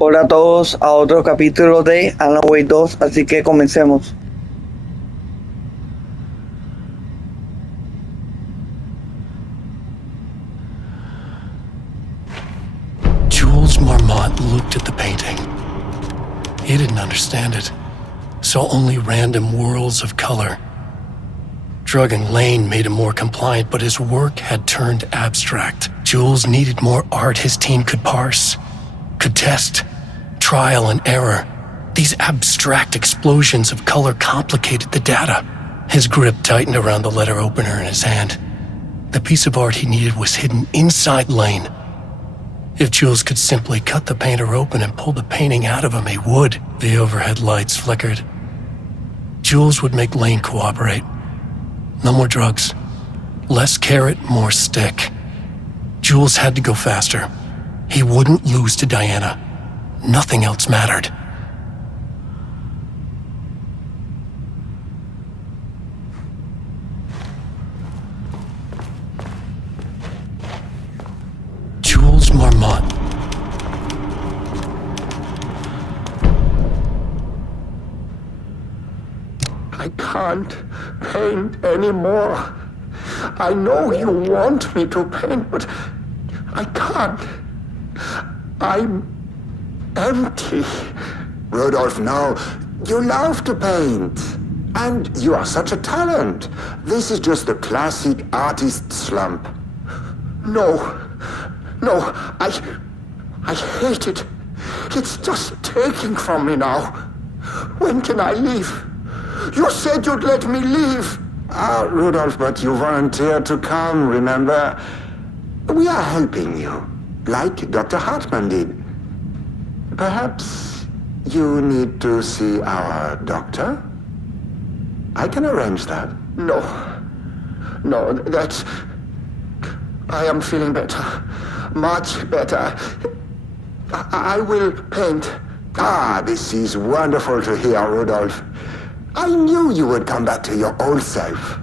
Hola a todos a otro capítulo de Alan Wake 2, así que comencemos. Jules Marmot looked at the painting. He didn't understand it, saw only random whirls of color. Drugging Lane made him more compliant, but his work had turned abstract. Jules needed more art his team could parse, could test. Trial and error. These abstract explosions of color complicated the data. His grip tightened around the letter opener in his hand. The piece of art he needed was hidden inside Lane. If Jules could simply cut the painter open and pull the painting out of him, he would. The overhead lights flickered. Jules would make Lane cooperate. No more drugs. Less carrot, more stick. Jules had to go faster. He wouldn't lose to Diana. Nothing else mattered. Jules Marmot. I can't paint anymore. I know you want me to paint, but I can't. I'm empty. Rudolph, now, you love to paint. And you are such a talent. This is just the classic artist slump. No, I hate it. It's just taking from me now. When can I leave? You said you'd let me leave. Rudolph, but you volunteered to come, remember? We are helping you, like Dr. Hartman did. Perhaps you need to see our doctor? I can arrange that. No, that's... I am feeling better. Much better. I will paint. This is wonderful to hear, Rudolph. I knew you would come back to your old self.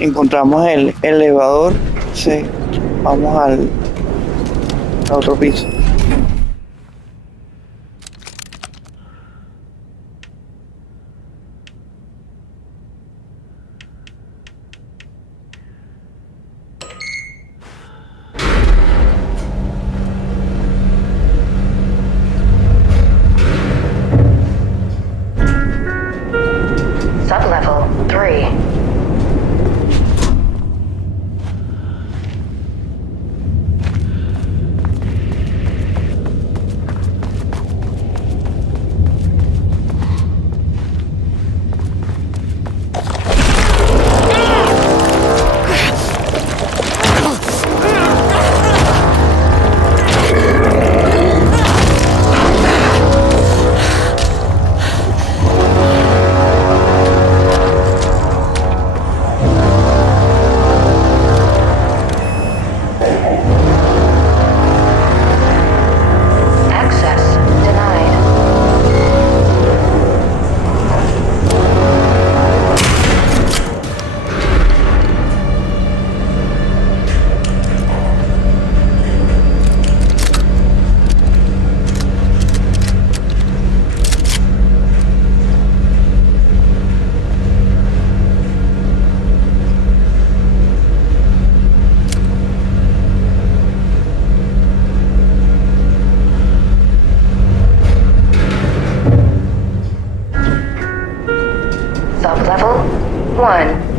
Encontramos el elevador. Sí. Vamos al otro piso. Sublevel 3. Access denied. Sublevel 1.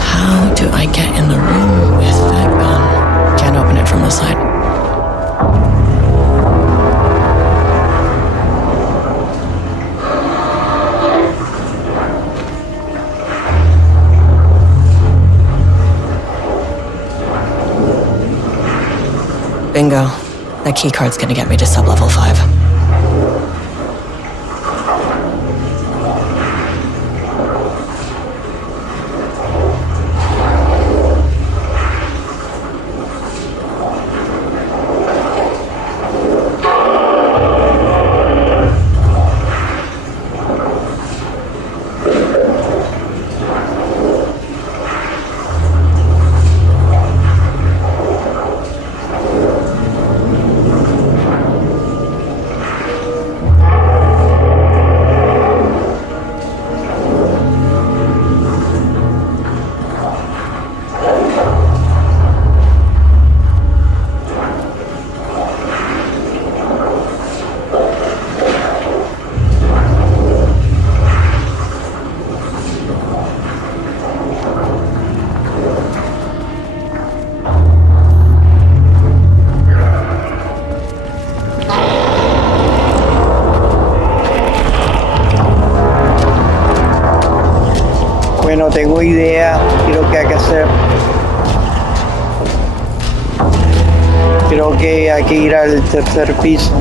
How do I get in the room with that gun? Can't open it from the side. Bingo. That keycard's gonna get me to sublevel 5. no tengo idea de lo que hay que hacer. Creo que hay que ir al tercer piso.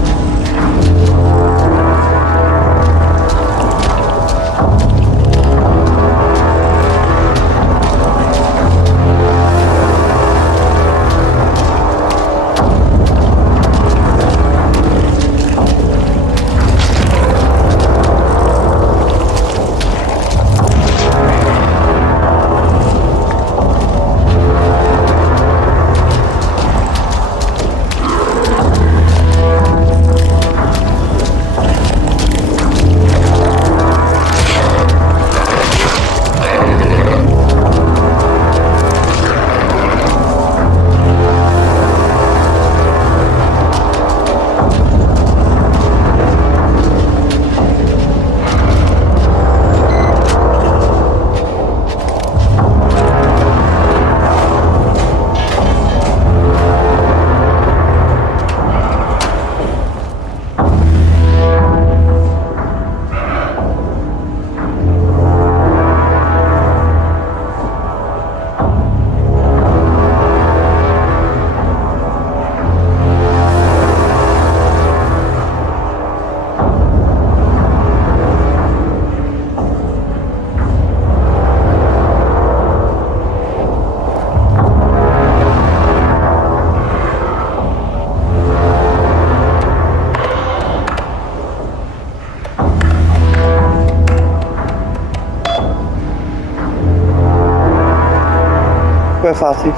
Fue fácil.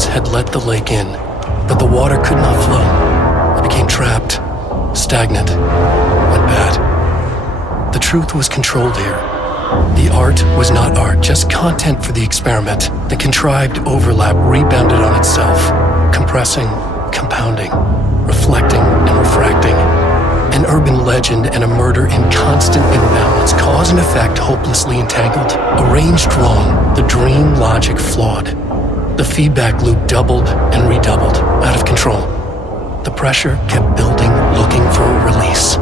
Had let the lake in, but the water could not flow. It became trapped, stagnant, went bad. The truth was controlled here. The art was not art, just content for the experiment. The contrived overlap rebounded on itself, compressing, compounding, reflecting and refracting. An urban legend and a murder in constant imbalance, cause and effect hopelessly entangled. Arranged wrong, the dream logic flawed. The feedback loop doubled and redoubled, out of control. The pressure kept building, looking for a release.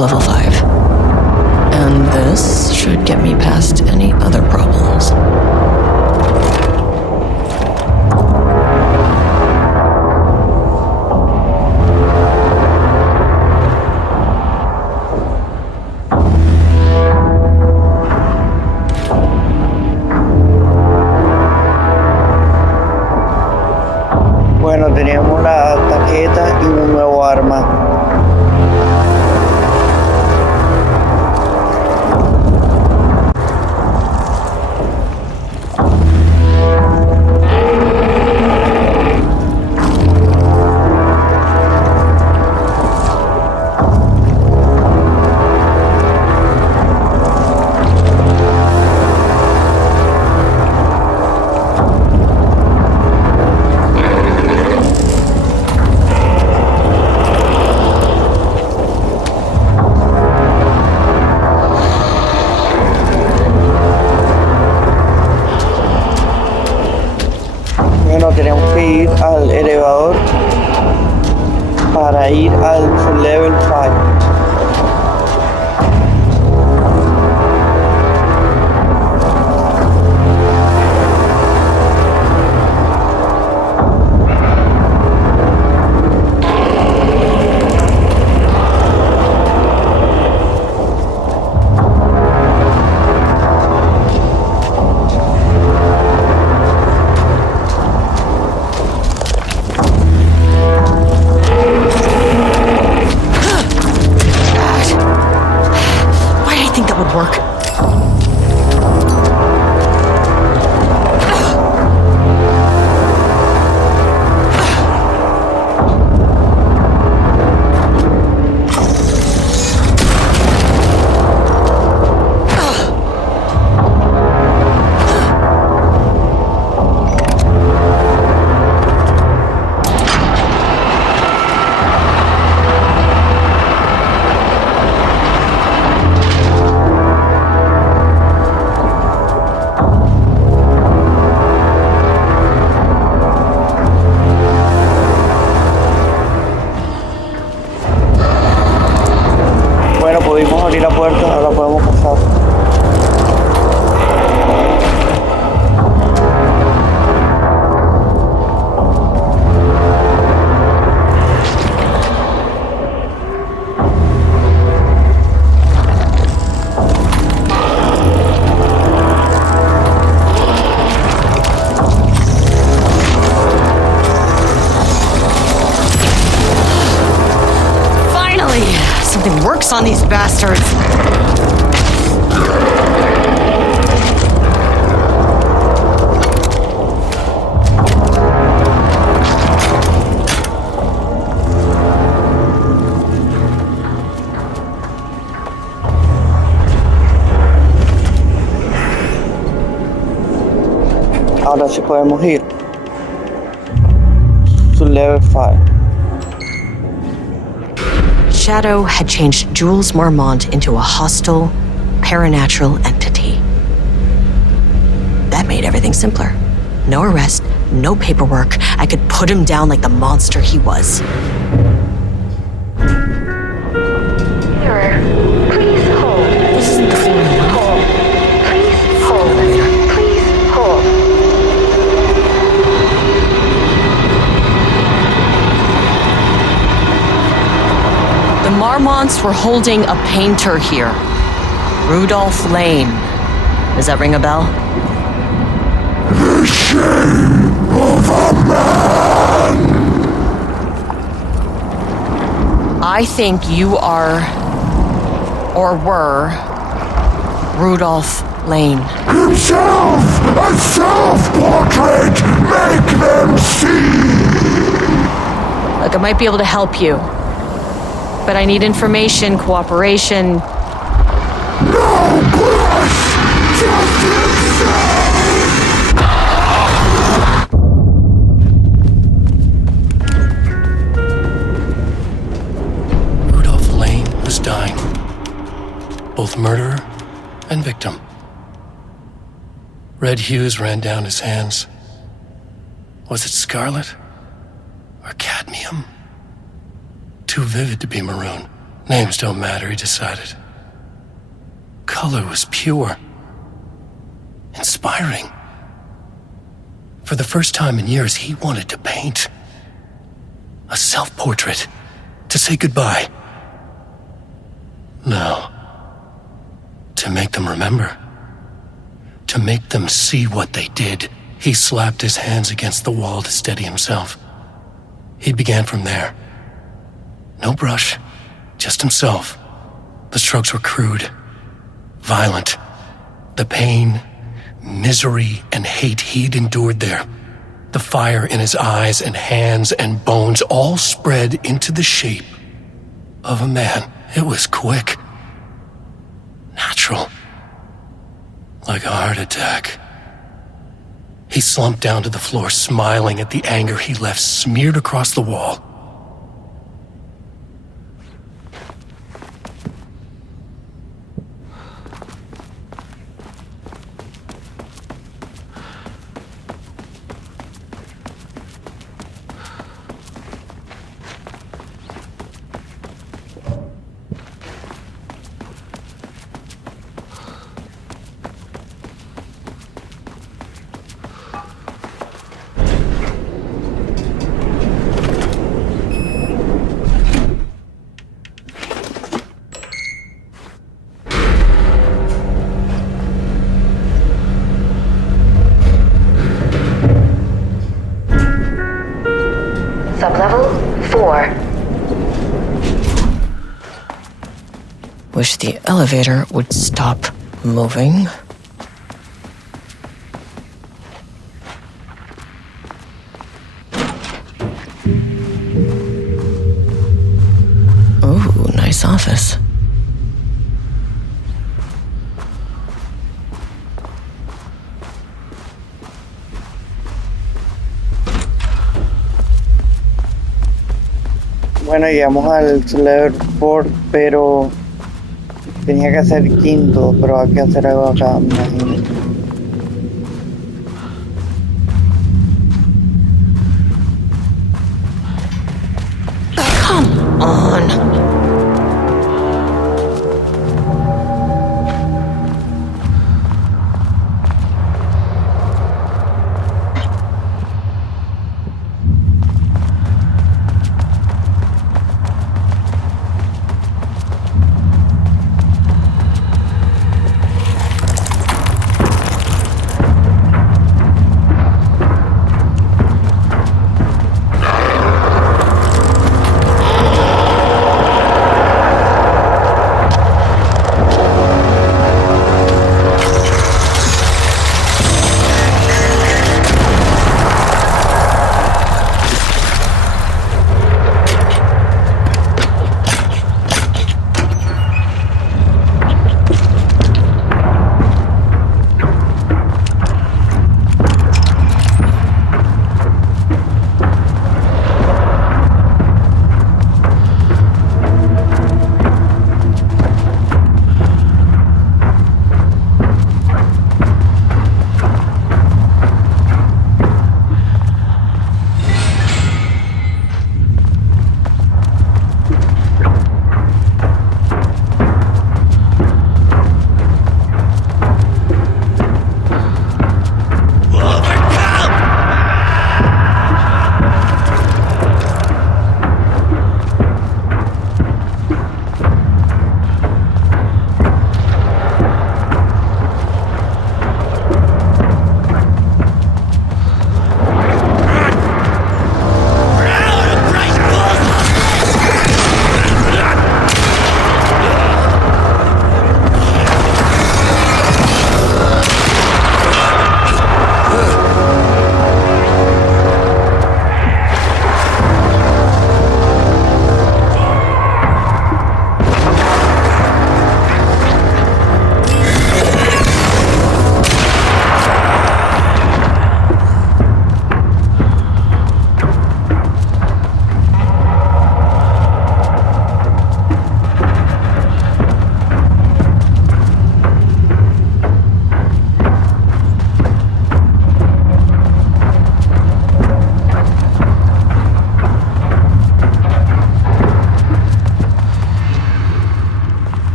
level 5. And this should get me past any other problems. Bueno, teníamos la tarjeta y un nuevo arma. Bueno, tenemos que ir al elevador para ir al level 5. Work. Bueno, pudimos abrir la puerta, ahora podemos pasar. Something works on these bastards. Ahora sí podemos ir. To level 5. Shadow had changed Jules Marmont into a hostile, paranatural entity. That made everything simpler. No arrest, no paperwork. I could put him down like the monster he was. Mirror, please hold. This isn't the floor I want. Hold. Please hold. Please hold. The Marmonts were holding a painter here. Rudolph Lane. Does that ring a bell? The shame of a man! I think you are, or were, Rudolph Lane. Himself! A self-portrait! Make them see! Look, I might be able to help you. But I need information, cooperation. No push! Just himself! Rudolph Lane was dying. Both murderer and victim. Red hues ran down his hands. Was it scarlet or cadmium? Too vivid to be maroon. Names don't matter, he decided. Color was pure. Inspiring. For the first time in years, he wanted to paint. A self-portrait. To say goodbye. No. To make them remember. To make them see what they did. He slapped his hands against the wall to steady himself. He began from there. No brush, just himself. The strokes were crude, violent. The pain, misery, and hate he'd endured there. The fire in his eyes and hands and bones all spread into the shape of a man. It was quick. Natural. Like a heart attack. He slumped down to the floor, smiling at the anger he left smeared across the wall. Sublevel 4. Wish the elevator would stop moving. Ooh, nice office. Bueno, llegamos al level 4, pero tenía que hacer quinto, pero hay que hacer algo acá, me imagino. Come on.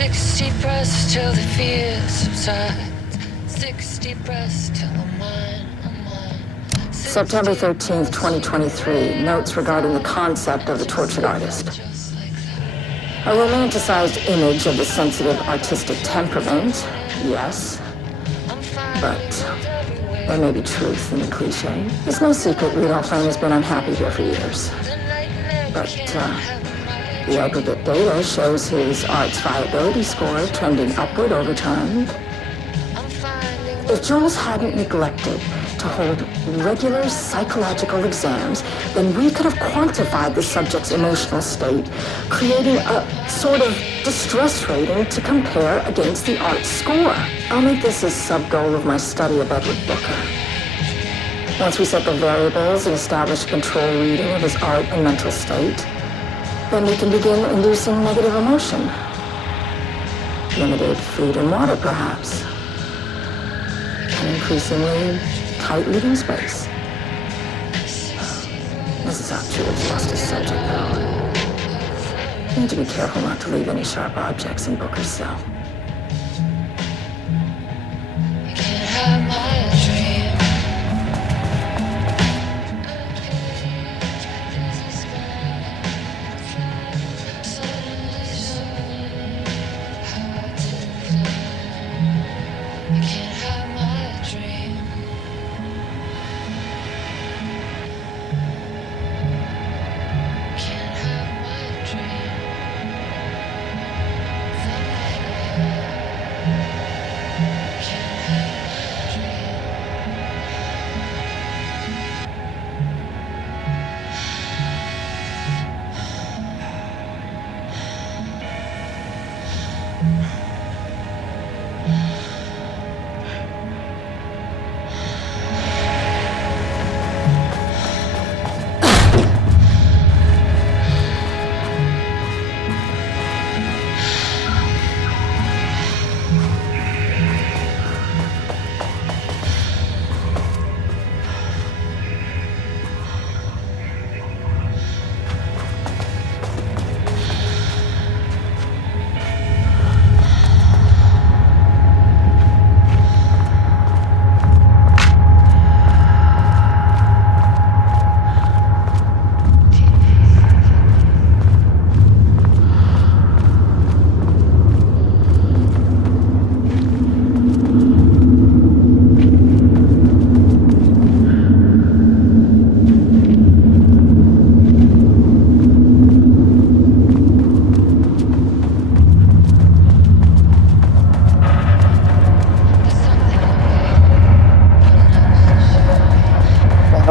60 breaths till the fear subsides. 60 breaths till I'm mine. September 13th, 2023. Notes regarding the concept of the tortured artist. A romanticized image of the sensitive artistic temperament, yes. But there may be truth in the cliche. It's no secret Rudolph Lane has been unhappy here for years. But the aggregate data shows his art's viability score trending upward over time. If Jules hadn't neglected to hold regular psychological exams, then we could have quantified the subject's emotional state, creating a sort of distress rating to compare against the art score. I'll make this a sub-goal of my study of Edward Booker. Once we set the variables and establish a control reading of his art and mental state, then we can begin inducing negative emotion. Limited food and water, perhaps. An increasingly tight living space. This is how Jules lost his subject, though. You need to be careful not to leave any sharp objects in Booker's cell.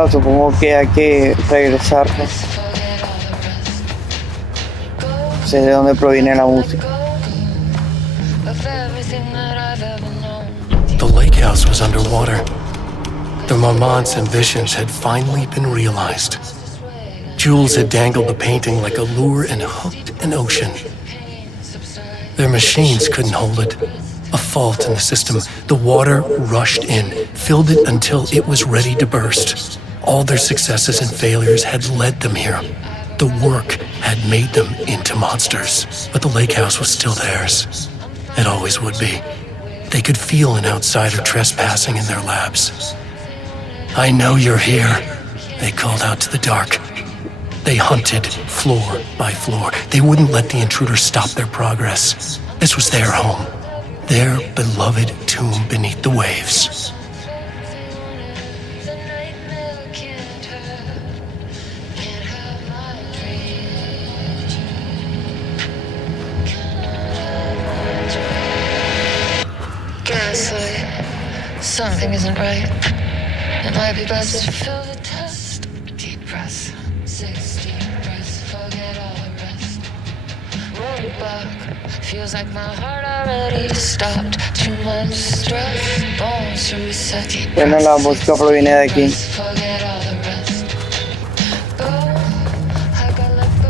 Supongo que hay que regresarnos. Sé de dónde proviene la música. The lake house was underwater. The Marmont's ambitions had finally been realized. Jules had dangled the painting like a lure and hooked an ocean. Their machines couldn't hold it. A fault in the system. The water rushed in, filled it until it was ready to burst. All their successes and failures had led them here. The work had made them into monsters, but the lake house was still theirs. It always would be. They could feel an outsider trespassing in their labs. "I know you're here," they called out to the dark. They hunted floor by floor. They wouldn't let the intruders stop their progress. This was their home, their beloved tomb beneath the waves. Gaslight. Something isn't right. It might be best to fill the test. Deep breaths. 60 breaths. Forget all the rest. Roll back. Feels like my heart already stopped. Too much stress. Bones to reset. Deep Bueno, la música proviene de aquí. Forget all the rest. Go. I gotta let go.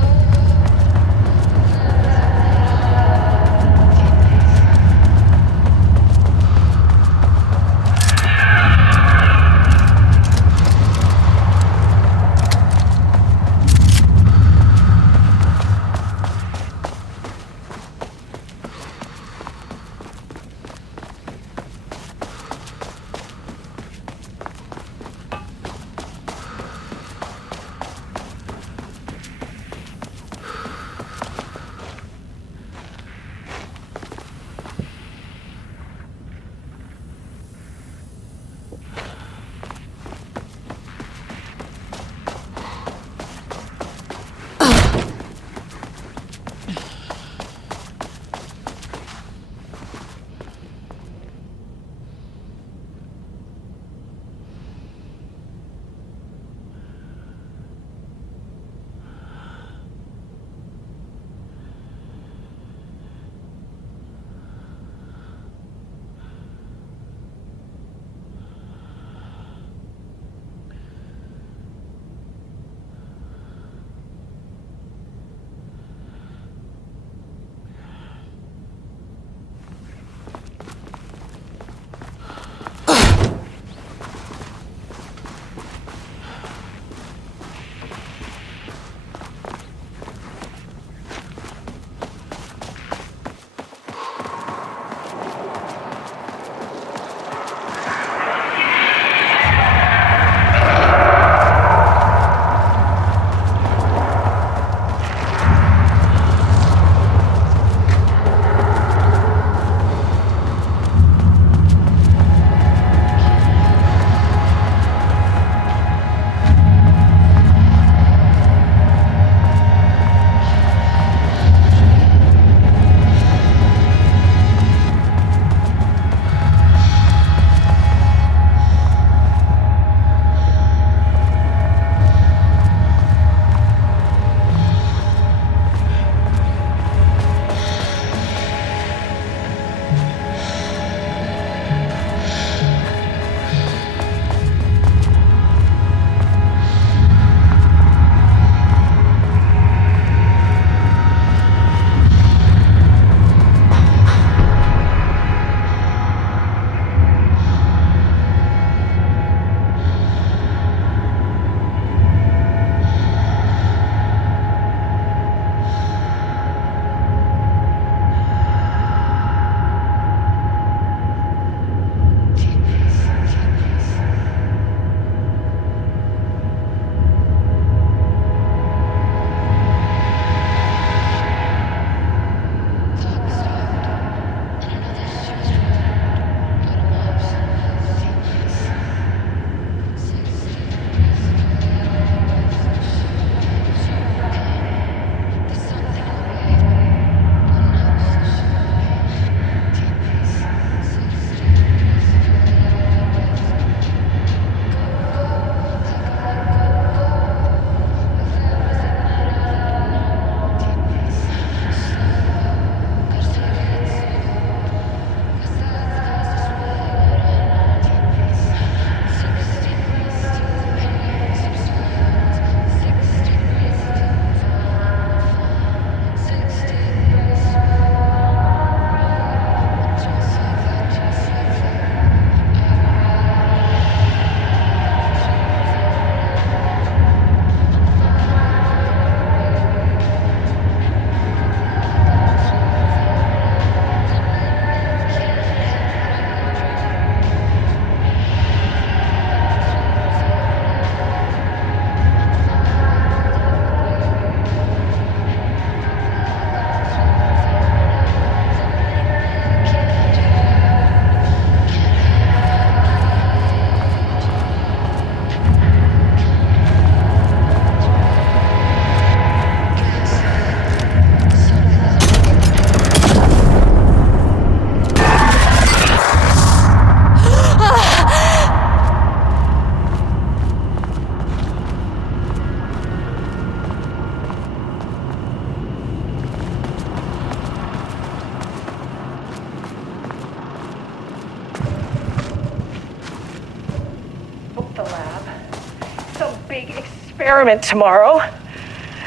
experiment tomorrow.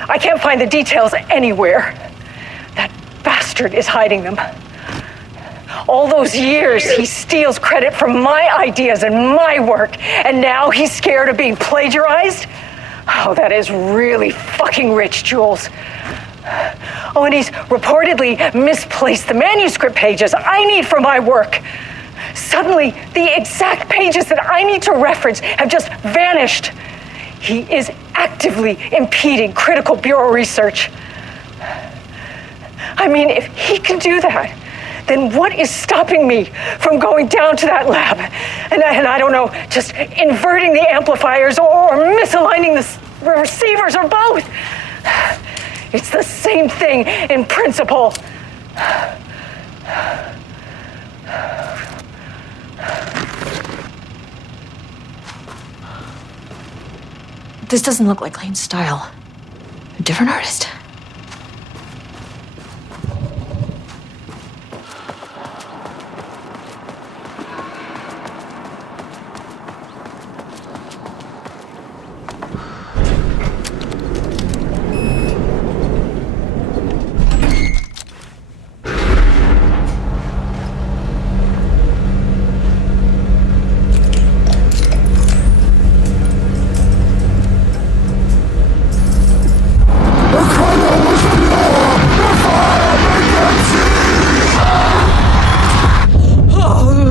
I can't find the details anywhere. That bastard is hiding them. All those years, he steals credit for my ideas and my work, and now he's scared of being plagiarized? Oh, that is really fucking rich, Jules. Oh, and he's reportedly misplaced the manuscript pages I need for my work. Suddenly, the exact pages that I need to reference have just vanished. He is actively impeding critical bureau research. I mean, if he can do that, then what is stopping me from going down to that lab? And I don't know, just inverting the amplifiers or misaligning the receivers or both. It's the same thing in principle. This doesn't look like Lane's style. A different artist?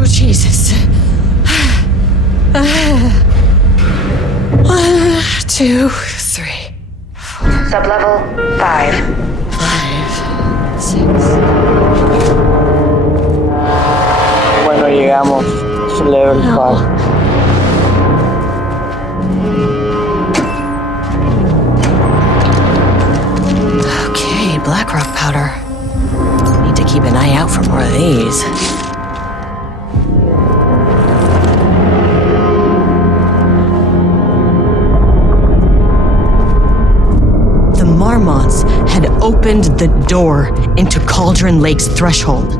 Jesus. 1, 2, 3, 4. Sublevel 5. 5, 6. Bueno, llegamos. Es level 5. Okay, black rock powder. Need to keep an eye out for more of these. The Marmonts had opened the door into Cauldron Lake's threshold.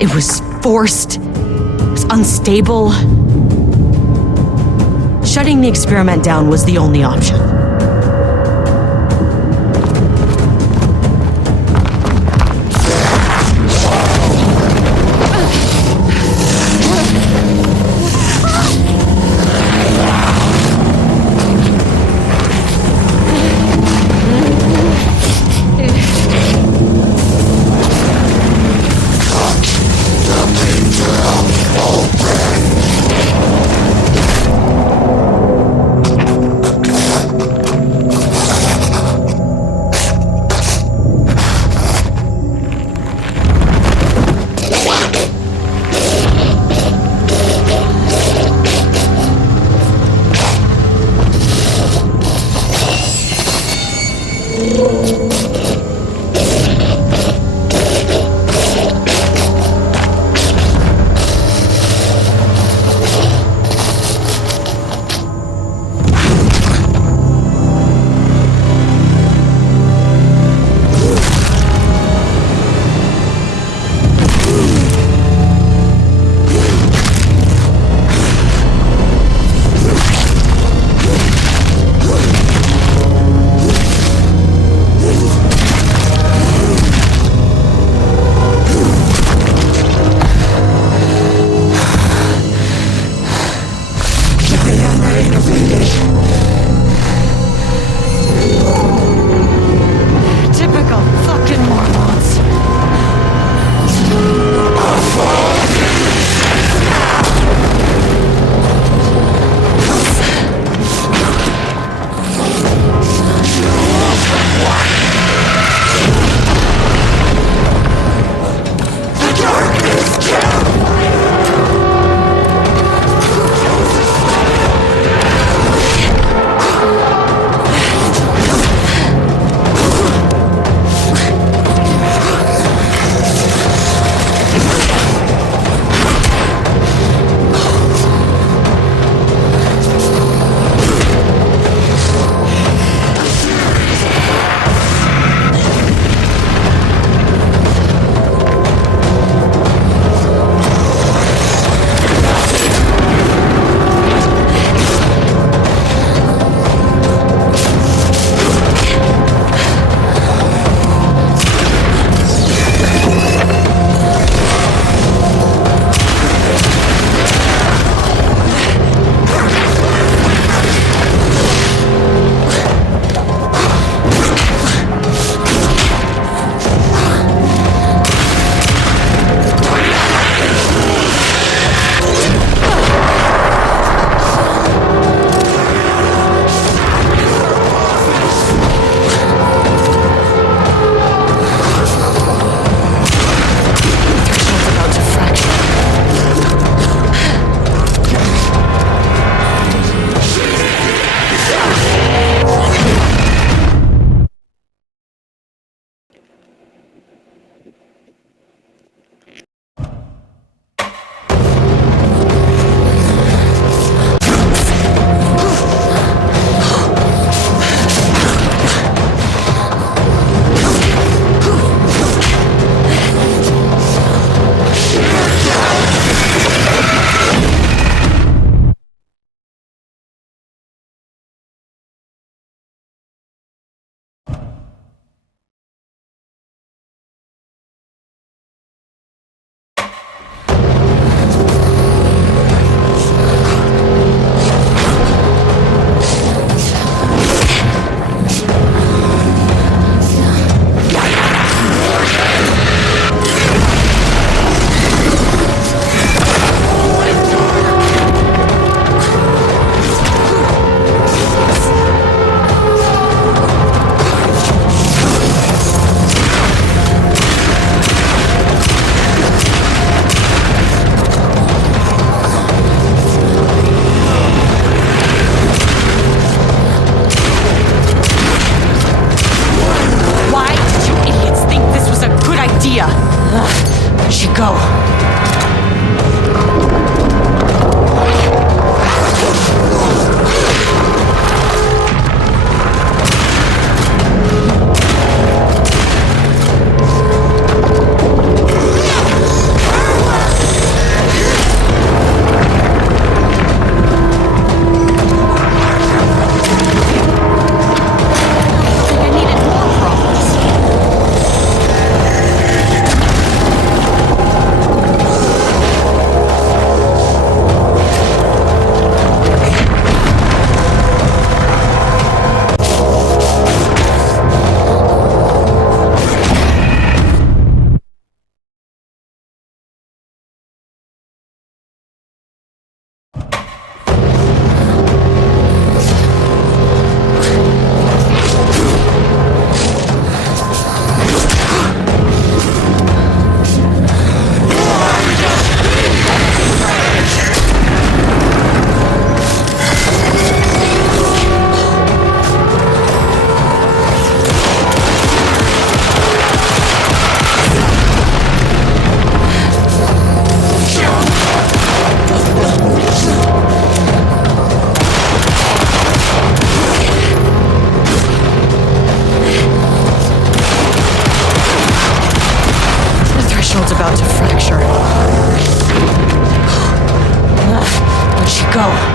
It was forced, it was unstable. Shutting the experiment down was the only option. Where'd she go? About to fracture. Where'd she go?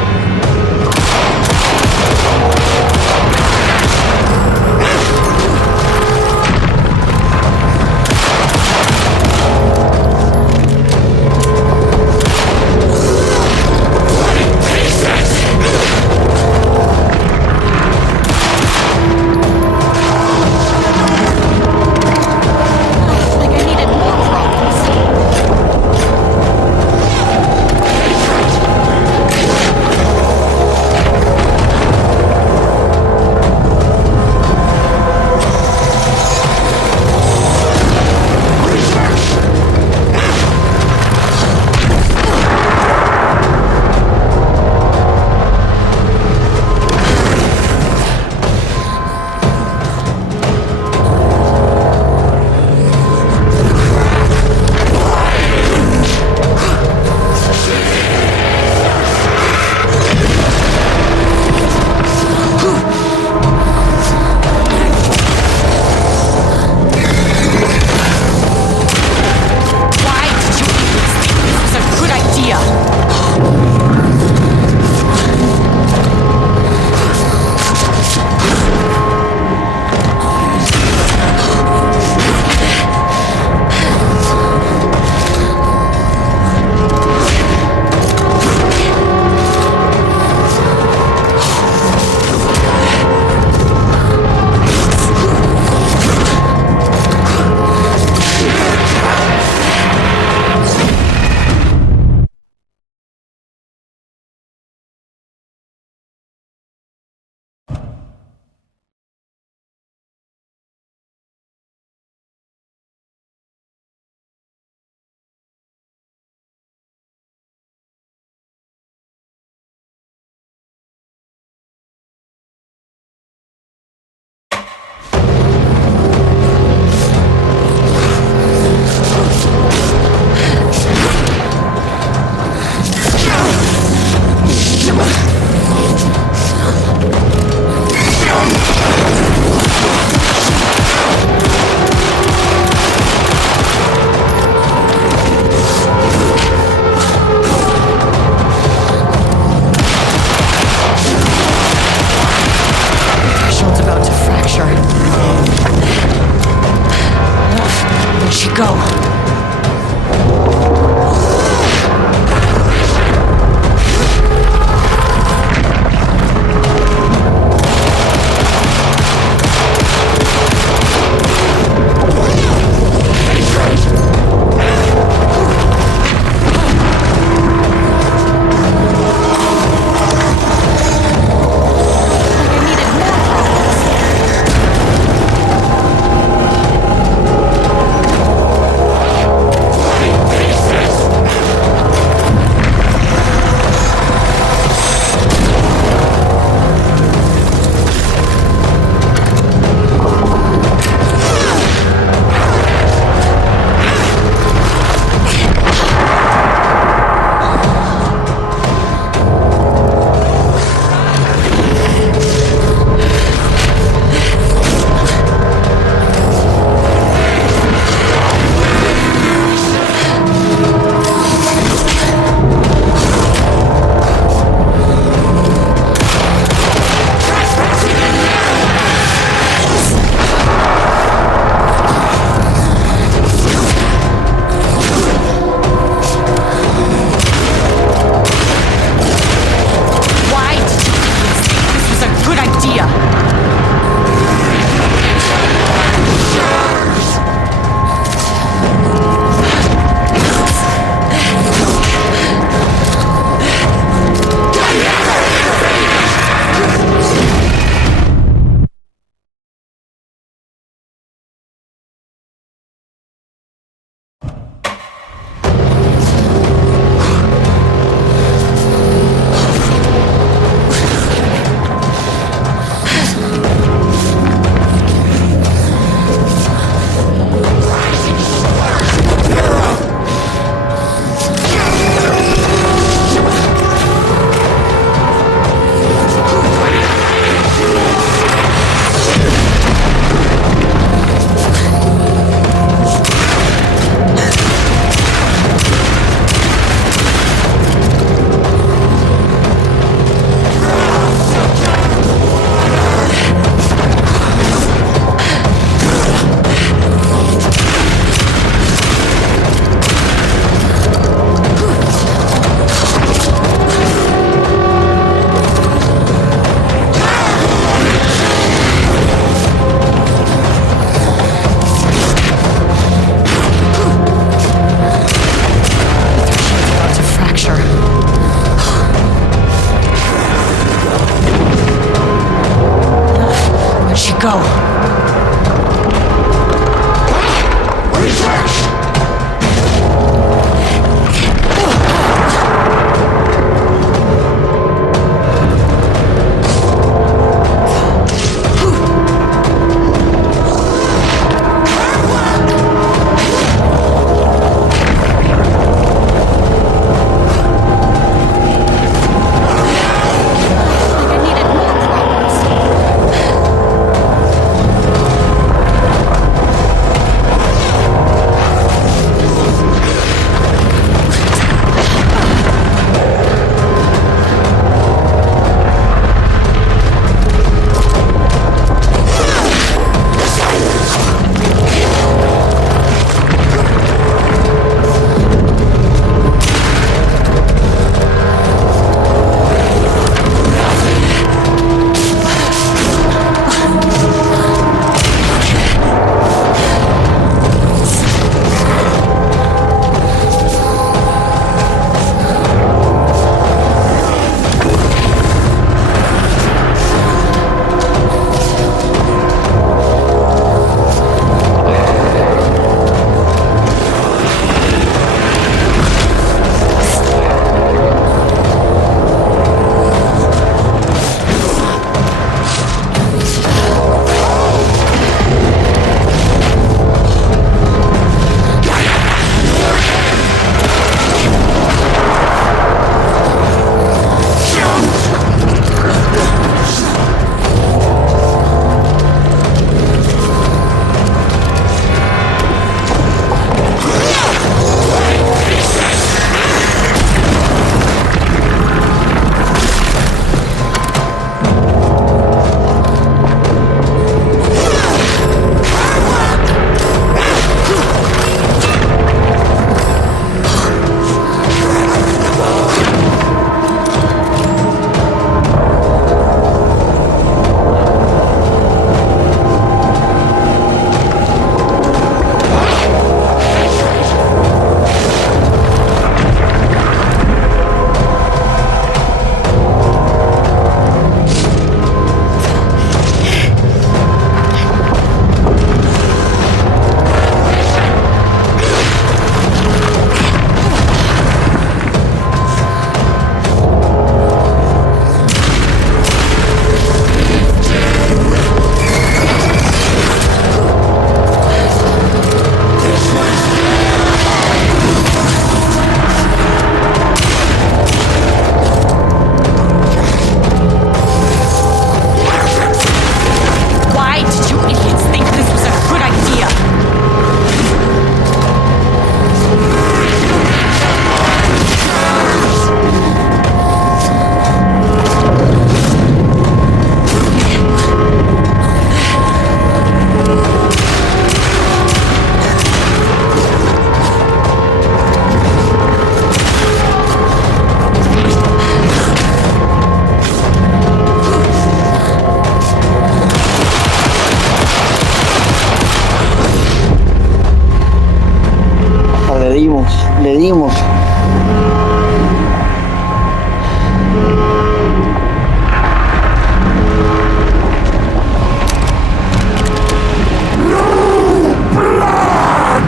le dimos.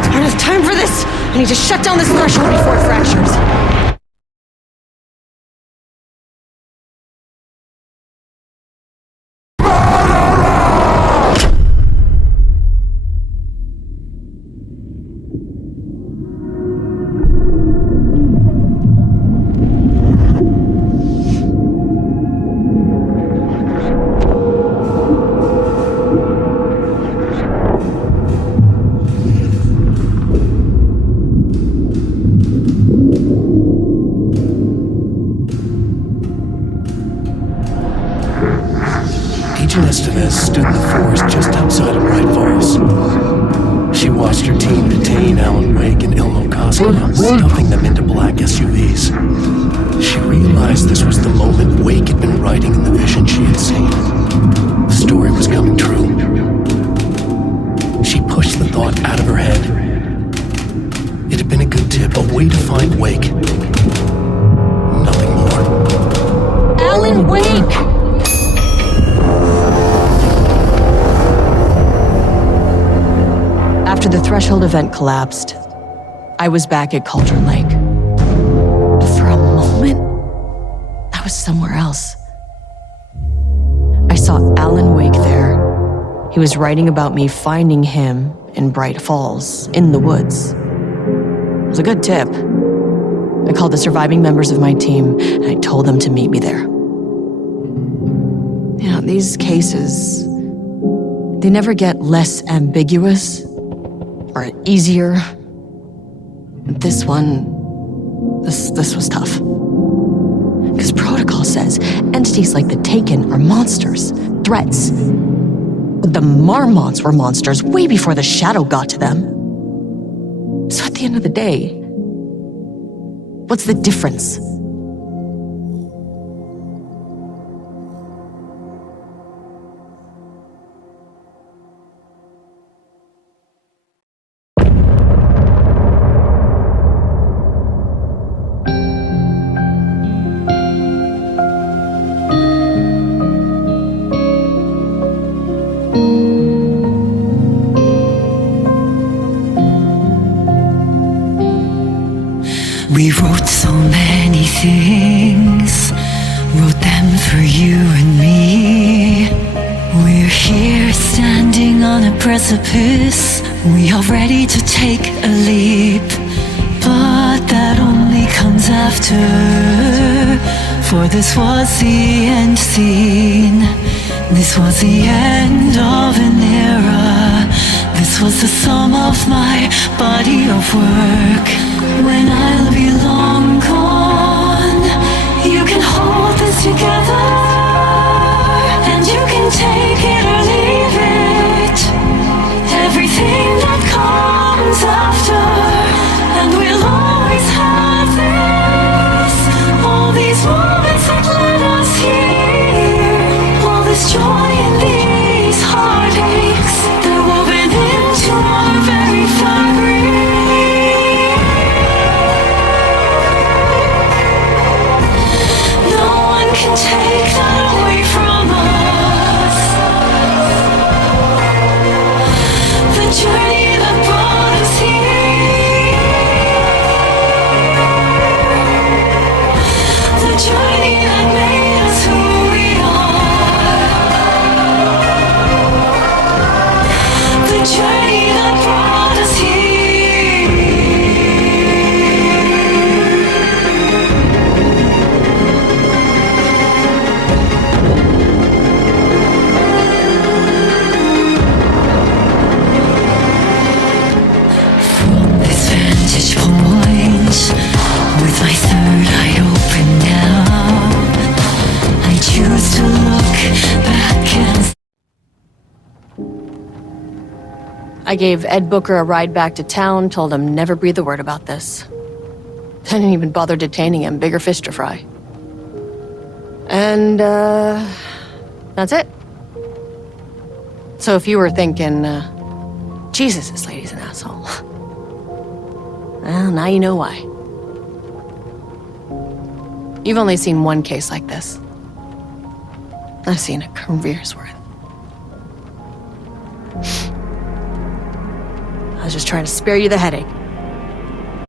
I don't have time for this! I need to shut down this threshold before it fractures. Agent Estevez stood in the forest just outside of Bright Falls. She watched her team detain Alan Wake and Ilmo Koskinen, stuffing them into black SUVs. She realized this was the moment Wake had been writing in the vision she had seen. The story was coming true. She pushed the thought out of her head. It had been a good tip, a way to find Wake. Nothing more. Alan Wake! After the Threshold event collapsed, I was back at Cauldron Lake. But for a moment, I was somewhere else. I saw Alan Wake there. He was writing about me finding him in Bright Falls, in the woods. It was a good tip. I called the surviving members of my team, and I told them to meet me there. You know, these cases, they never get less ambiguous or easier. This one, this was tough. Because protocol says entities like the Taken are monsters, threats. The Marmonts were monsters way before the Shadow got to them. So at the end of the day, what's the difference? We wrote so many things, wrote them for you and me. We're here standing on a precipice, we are ready to take a leap. But that only comes after, for this was the end scene. This was the end of an era. This was the sum of my body of work. When I'll be long gone, you can hold this together, and you can take it or leave it. Everything that comes after, and we'll always have this. All these moments that led us here, all this joy and these heartaches, they're woven into our very fabric. Can take that away from us. The journey that brought us here. The journey that made us who we are. The journey that brought us here. With my third eye open now, I choose to look back and... I gave Ed Booker a ride back to town, told him never breathe a word about this. I didn't even bother detaining him, bigger fish to fry. And, that's it. So if you were thinking, Jesus, this lady's an asshole. Well, now you know why. You've only seen one case like this. I've seen a career's worth. I was just trying to spare you the headache.